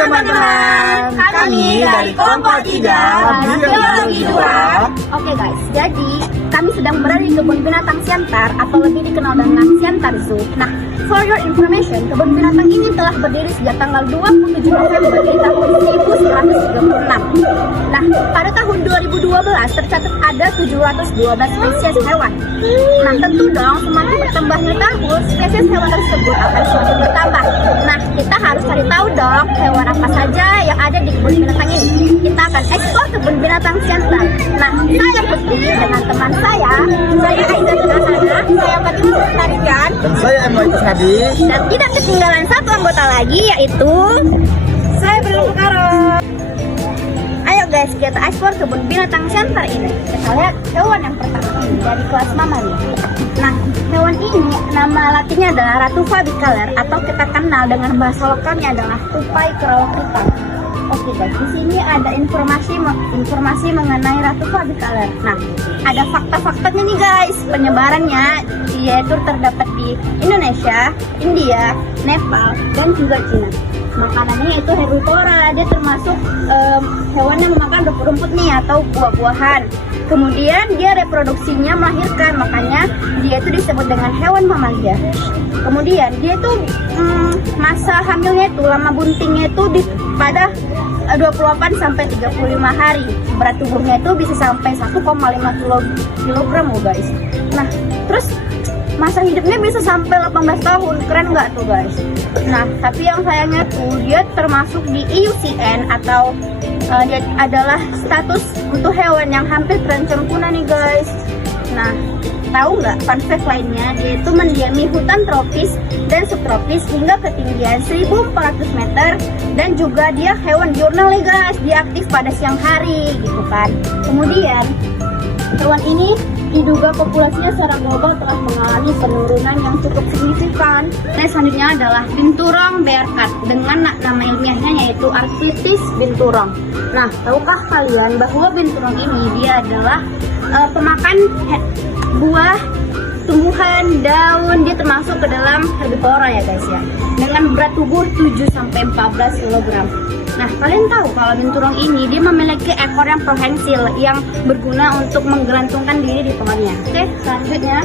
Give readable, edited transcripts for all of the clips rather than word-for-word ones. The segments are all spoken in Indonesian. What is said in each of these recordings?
teman-teman, kami dari kelompok 3 Biologi 2. Oke guys, jadi kami sedang berada di kebun binatang Siantar atau lebih dikenal dengan Siantar Zoo. Nah, for your information, kebun binatang ini telah berdiri sejak tanggal 27 November di tahun 1936. Nah, pada tahun 2012 tercatat ada 712 spesies hewan. Nah, tentu dong semakin bertambahnya tahun, spesies hewan tersebut akan semakin bertambah. Nah, kita harus cari tahu dong hewan apa saja yang ada di kebun binatang ini. Kita akan eksplor kebun binatang Siantar. Nah, saya Putri dengan teman saya Aiza Tunasana, saya Fatimah Tarigan, Dan saya Emma Hadi. dan tidak ketinggalan satu anggota lagi yaitu saya Belum Karo. Ayo guys, kita eksplor kebun binatang Siantar ini. Kita lihat hewan yang pertama ini dari kelas mama nih. Nah, hewan ini nama latinnya adalah Ratu Fabicaler atau kita kenal dengan bahasa lokalnya adalah tupai kerawakritan. Oke guys, di sini ada informasi mengenai Ratu Fabicaler. Nah, ada fakta-faktanya nih guys. Penyebarannya yaitu terdapat di Indonesia, India, Nepal, dan juga Cina. Makanannya yaitu herbivora, dia termasuk hewan yang memakan rumput nih atau buah-buahan. Kemudian dia reproduksinya melahirkan, makanya dia itu disebut dengan hewan mamalia. Kemudian dia itu masa hamilnya itu, lama buntingnya itu pada 28 sampai 35 hari. Berat tubuhnya itu bisa sampai 1,5 kg loh guys. Nah, terus masa hidupnya bisa sampai 18 tahun. Keren nggak tuh guys? Nah, tapi yang sayangnya tuh dia termasuk di IUCN atau dia adalah status untuk hewan yang hampir terancam punah nih guys. Nah, tahu nggak fun fact lainnya, dia itu mendiami hutan tropis dan subtropis hingga ketinggian 1400 meter, dan juga dia hewan diurnal nih guys, dia aktif pada siang hari gitu kan. Kemudian hewan ini diduga populasinya secara global telah mengalami penurunan yang cukup signifikan. Nah, selanjutnya adalah binturong bearcat dengan nama ilmiahnya yaitu Archytis binturong. Nah, tahukah kalian bahwa binturong ini dia adalah pemakan buah, tumbuhan, daun, dia termasuk ke dalam herbivora ya guys ya. Dengan berat tubuh 7-14 kg. Nah, kalian tahu kalau binturong ini dia memiliki ekor yang prohensil yang berguna untuk menggelantungkan diri di pohonnya. Oke, selanjutnya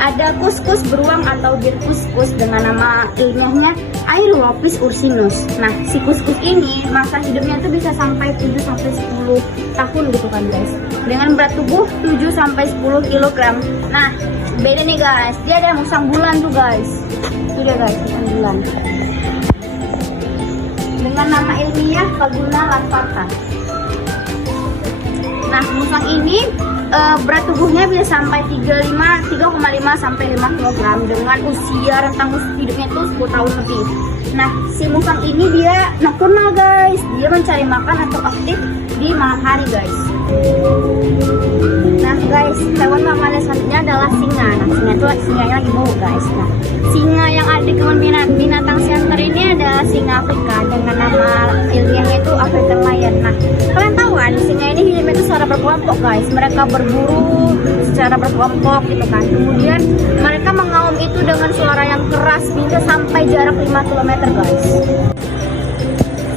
ada kuskus beruang atau bir kuskus dengan nama ilmiahnya Aeolopis ursinus. Nah, si kuskus ini masa hidupnya itu bisa sampai 7-10 tahun gitu kan guys. Dengan berat tubuh 7-10 kg. Nah, beda nih guys, dia ada musang bulan tuh guys. Itu dia guys, musang bulan. Dengan nama ilmiah Faguna lampata. Nah, musang ini berat tubuhnya bisa sampai 3,5 sampai 5 kg dengan usia rentang hidupnya itu 10 tahun lebih. Nah, si musang ini dia nocturnal guys, dia mencari makan atau aktif di malam hari guys. Nah guys, hewan mamalia selanjutnya adalah singa. Nah, singanya lagi bau guys. Nah, singa yang ada di kebun binatang Siantar ini ada singa Afrika dengan nama ilmiahnya itu African lion. Nah, kalian tahu kan singa ini hidupnya itu secara berkelompok guys. Mereka berburu secara berkelompok gitu kan. Kemudian mereka mengaum itu dengan suara yang keras bisa sampai jarak 5 km guys.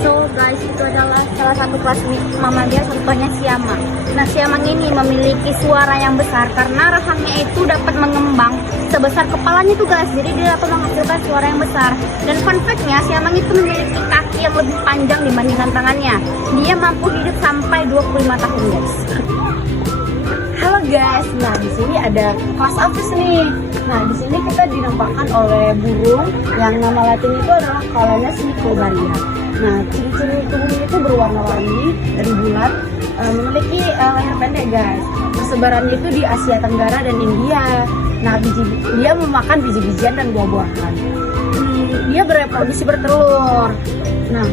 So guys, itu adalah salah satu kelas mamalia, contohnya siamang. Nah, siamang ini memiliki suara yang besar karena rahangnya itu dapat mengembang sebesar kepalanya tuh guys. Jadi dia dapat menghasilkan suara yang besar. Dan fun fact-nya, siamang itu memiliki kaki yang lebih panjang dibandingkan tangannya. Dia mampu hidup sampai 25 tahun guys. Halo guys, nah di sini ada kelas aves nih. Nah, di sini kita dinampakkan oleh burung yang nama latin itu adalah Calanus nicobaria. Nah, ciri-ciri tubuhnya itu berwarna-warni dan bulat, memiliki leher pendek guys. Persebarannya itu di Asia Tenggara dan India. Nah, dia memakan biji-bijian dan buah-buahan. Dia bereproduksi bertelur. Nah,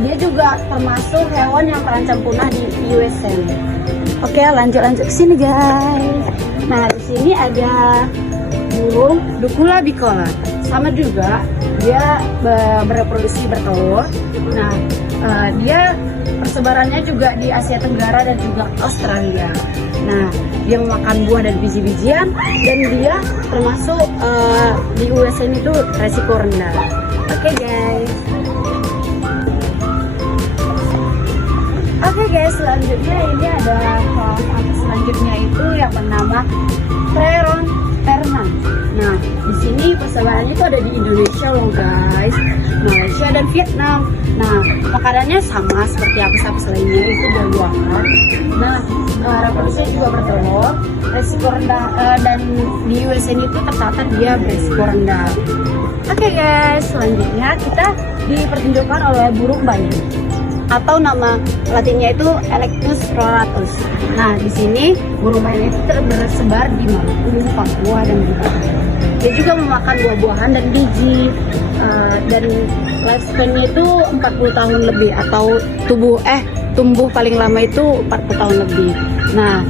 dia juga termasuk hewan yang terancam punah di USA. Oke, lanjut ke sini guys. Nah, di sini ada burung Ducula bicolor. Sama juga dia bereproduksi bertelur. Nah, dia persebarannya juga di Asia Tenggara dan juga Australia. Nah, dia memakan buah dan biji-bijian, dan dia termasuk di USA itu resiko rendah. Oke guys. guys, selanjutnya ini ada selanjutnya itu yang bernama Peron Ternan. Nah, di sini persebarannya itu ada di Indonesia loh guys, Malaysia dan Vietnam. Nah, makanannya sama seperti apis-apis lainnya, itu buah-buahan. Nah, reproduksinya juga bertelur, resiko rendah, dan di USA itu tercatat dia beresiko rendah. Oke guys, selanjutnya kita dipertunjukkan oleh burung bayi atau nama latinnya itu Electus roratus. Nah, di sini burung bayi itu tersebar di Maluku, Papua, dan Bali. Dia juga memakan buah-buahan dan biji, dan lifespan-nya itu 40 tahun lebih, atau tumbuh paling lama itu 40 tahun lebih. Nah,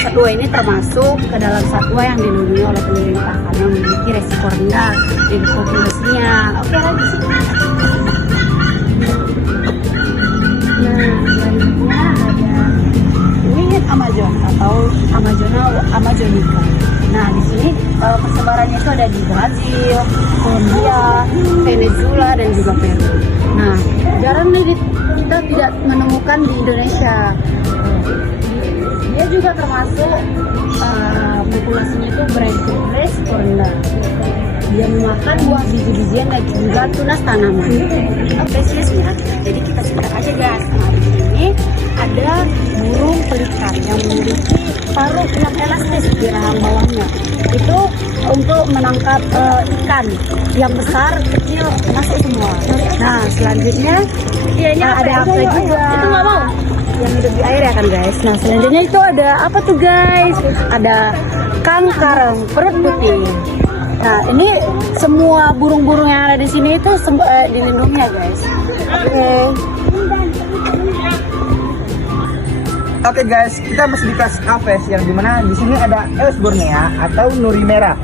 satwa ini termasuk ke dalam satwa yang dilindungi oleh pemerintah karena memiliki resiko rendah di populasinya. Oke, lanjut sih. Nah, selanjutnya ada ini Amazon atau Amazonica. Nah, di sini persebarannya itu ada di Brazil, Kolombia, Venezuela, dan juga Peru. Nah, jarang nih kita tidak menemukan di Indonesia. Dia juga termasuk populasinya itu beresiko rendah. Dia memakan buah biji-bijian dan juga tunas tanaman. Spesiesnya, jadi kita cerita aja guys. Nah, di sini ada burung pelikan yang memiliki paruh yang elastis di rahang bawahnya. Itu untuk menangkap ikan yang besar, kecil, masuk semua. Nah, selanjutnya ada apa juga? Itu nggak mau. Yang hidup di air ya kan guys. Nah, selanjutnya itu ada apa tuh guys? Ada kangkareng perut putih. Nah, ini semua burung-burung yang ada di sini itu dilindungi ya guys. Oke guys, kita masih di kelas Apes yang dimana di sini ada Eos bornea atau nuri merah,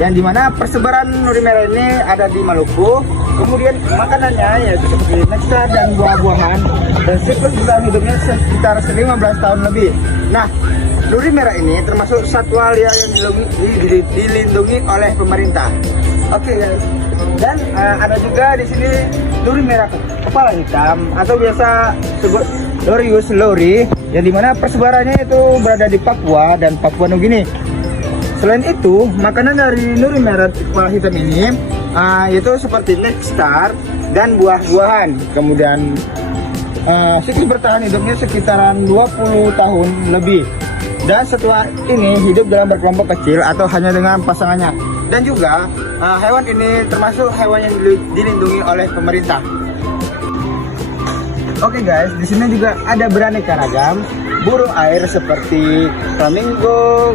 yang dimana persebaran nuri merah ini ada di Maluku. Kemudian makanannya yaitu seperti nektar dan buah-buahan, dan siklus bertahan hidupnya sekitar 15 tahun lebih. Nah, nuri merah ini termasuk satwa liar yang dilindungi oleh pemerintah. Oke guys, dan ada juga di sini nuri merah kepala hitam atau biasa disebut Lorius lori, yang dimana persebarannya itu berada di Papua dan Papua Nugini. Selain itu, makanan dari nuri merah kepala hitam ini yaitu seperti nektar dan buah-buahan. Kemudian siklus bertahan hidupnya sekitaran 20 tahun lebih. Dan setelah ini hidup dalam berkelompok kecil atau hanya dengan pasangannya. Dan juga hewan ini termasuk hewan yang dilindungi oleh pemerintah. Oke guys, di sini juga ada beraneka ragam burung air seperti flamingo,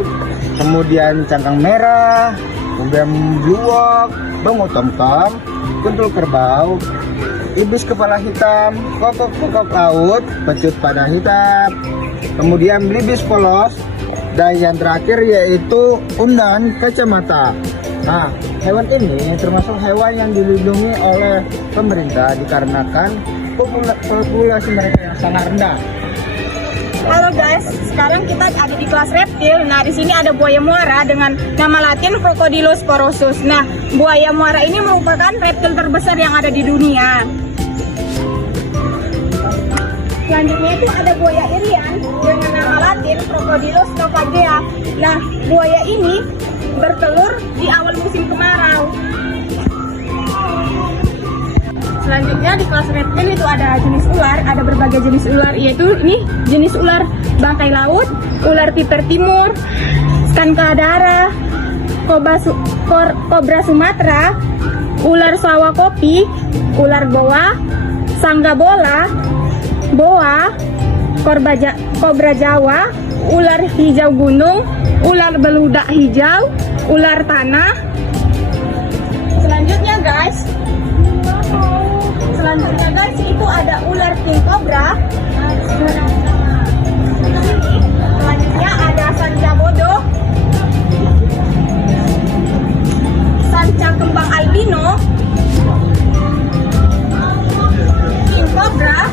kemudian cangkang merah, kemudian bluewok, bangau tomtom, kuntul kerbau, ibis kepala hitam, kokok laut, pecut pada hitam, kemudian belibis polos, dan yang terakhir yaitu undan kacamata. Nah, hewan ini termasuk hewan yang dilindungi oleh pemerintah dikarenakan populasi mereka yang sangat rendah. Halo guys, sekarang kita ada di kelas reptil. Nah, di sini ada buaya muara dengan nama latin Crocodylus porosus. Nah, buaya muara ini merupakan reptil terbesar yang ada di dunia. Selanjutnya itu ada buaya irian dengan nama latin Crocodylus novagea. Nah, buaya ini bertelur di awal musim kemarau. Selanjutnya di kelas reptil itu ada jenis ular, ada berbagai jenis ular, yaitu ini jenis ular bangkai laut, ular piper timur, skankadara, kobra Sumatera, ular sawah kopi, ular goa, sangga bola, boa, kobra Jawa, ular hijau gunung, ular beludak hijau, ular tanah. Selanjutnya guys, itu ada ular king cobra. Selanjutnya ada sanca bodoh, sanca kembang albino, king cobra,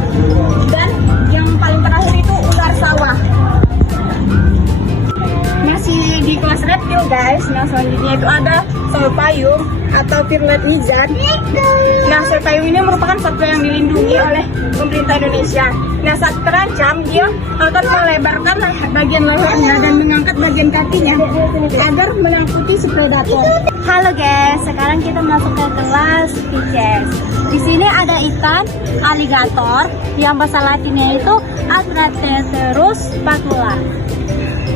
dan yang paling terakhir itu ular sawah. Masih di kelas reptil guys. Nah, selanjutnya itu ada sawo payung atau Virlet lizard. Nah, shell payung ini merupakan satwa yang dilindungi oleh pemerintah Indonesia. Nah, saat terancam dia akan melebarkan bagian lehernya dan mengangkat bagian kakinya agar menakuti si predator. Halo guys, sekarang kita masuk ke kelas Pisces. Di sini ada ikan aligator yang bahasa Latinnya itu Atrateterus patula.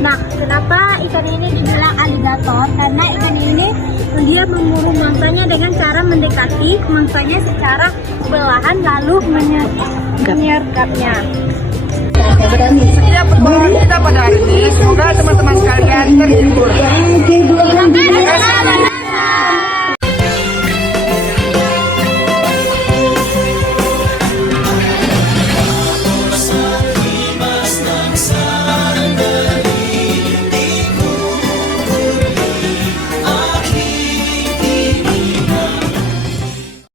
Nah, kenapa ikan ini dibilang aligator? Karena ikan ini dia memburu mangsanya dengan cara mendekati mangsanya secara perlahan lalu menyergapnya. Sekian perkembangan kita pada hari ini. Semoga